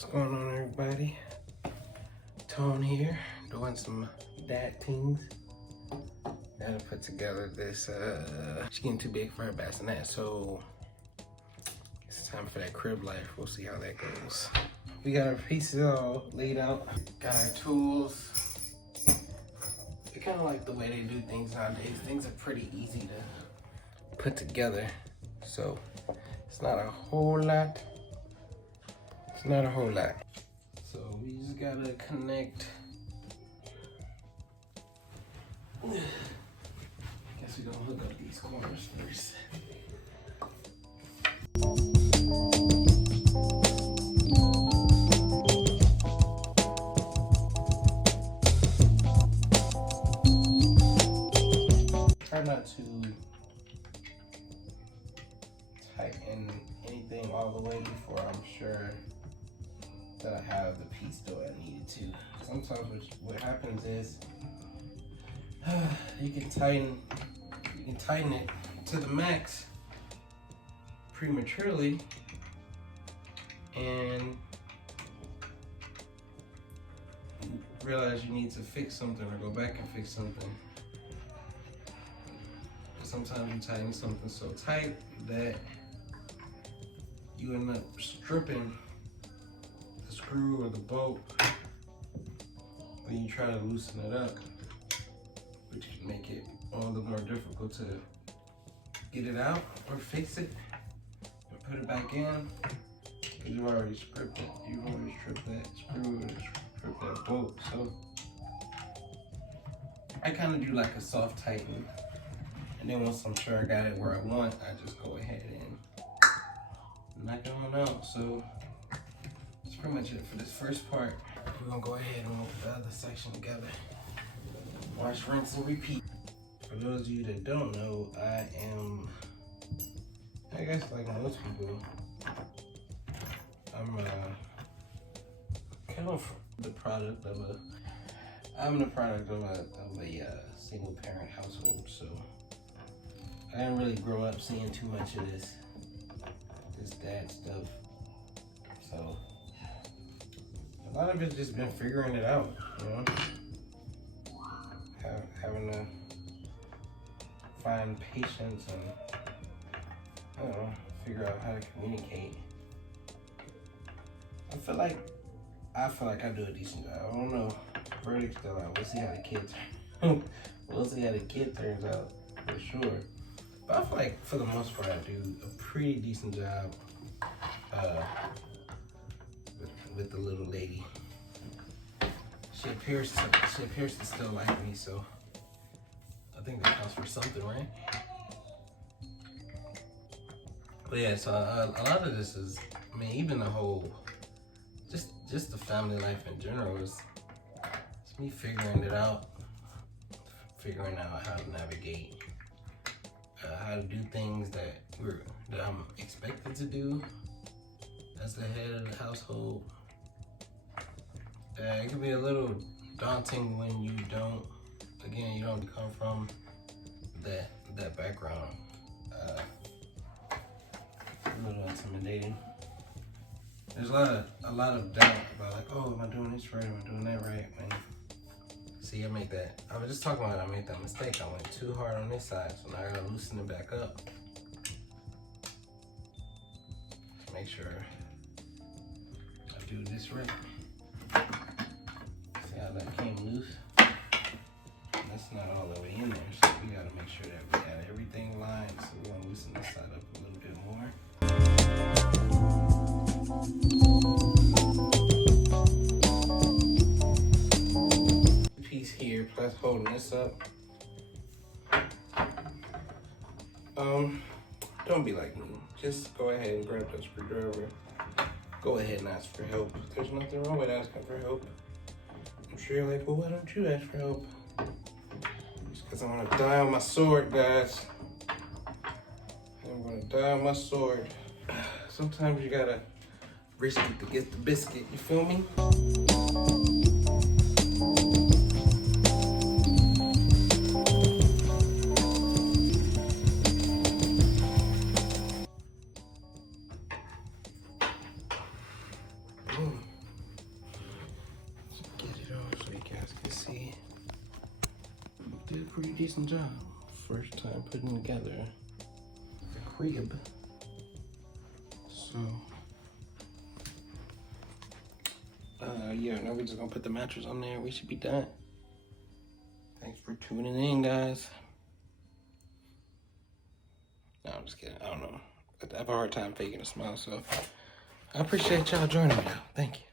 What's going on, everybody? Tone here, doing some dad Tings. Gotta put together this, she's getting too big for her bassinet, so it's time for that crib life. We'll see how that goes. We got our pieces all laid out, got our tools. I kind of like the way they do things nowadays. Things are pretty easy to put together, so it's not a whole lot. It's not a whole lot. So we just gotta connect. Guess we're gonna hook up these corners first. Try not to tighten anything all the way before I'm sure that I have the piece though I needed to. Sometimes what happens is you can tighten it to the max prematurely and realize you need to fix something or go back and fix something. Sometimes you tighten something so tight that you end up stripping the screw or the bolt when you try to loosen it up, which can make it all the more difficult to get it out or fix it and put it back in because you've already stripped it. You've already stripped that screw or stripped that bolt. So I kind of do like a soft tighten, and then once I'm sure I got it where I want, I just go ahead and knock it on out. So that's pretty much it for this first part. We're gonna go ahead and move the other section together. Wash, rinse, and repeat. For those of you that don't know, I am, I guess like most people, I'm kind of the product of a single parent household, so I didn't really grow up seeing too much of this dad stuff. So a lot of it's just been figuring it out, you know? Having to find patience and, I don't know, figure out how to communicate. I feel like I do a decent job. I don't know. Verdict's still out. We'll see how the kid turns out for sure. But I feel like for the most part I do a pretty decent job with the little lady. She appears to still like me, so I think that counts for something, right? But yeah, so a lot of this is, I mean, even the whole, just the family life in general is it's me figuring it out, figuring out how to navigate, how to do things that I'm expected to do as the head of the household. It can be a little daunting when you don't come from that background. A little intimidating. There's a lot of doubt about like, oh, am I doing this right? Am I doing that right? And see, I was just talking about I made that mistake. I went too hard on this side, so now I gotta loosen it back up. Just make sure I do this right. See how that came loose? That's not all the way in there, so we gotta make sure that we got everything lined. So we're gonna loosen this side up a little bit more. Piece here, plus holding this up. Don't be like me. Just go ahead and grab that screwdriver. Go ahead and ask for help. There's nothing wrong with asking for help. I'm sure you're like, well, why don't you ask for help? Just because I want to die on my sword, guys. I'm going to die on my sword. Sometimes you gotta risk it to get the biscuit, you feel me? pretty decent job. First time putting together the crib. So, yeah, now we're just gonna put the mattress on there. We should be done. Thanks for tuning in, guys. No, I'm just kidding. I don't know. I have a hard time faking a smile, so I appreciate y'all joining me, though. Thank you.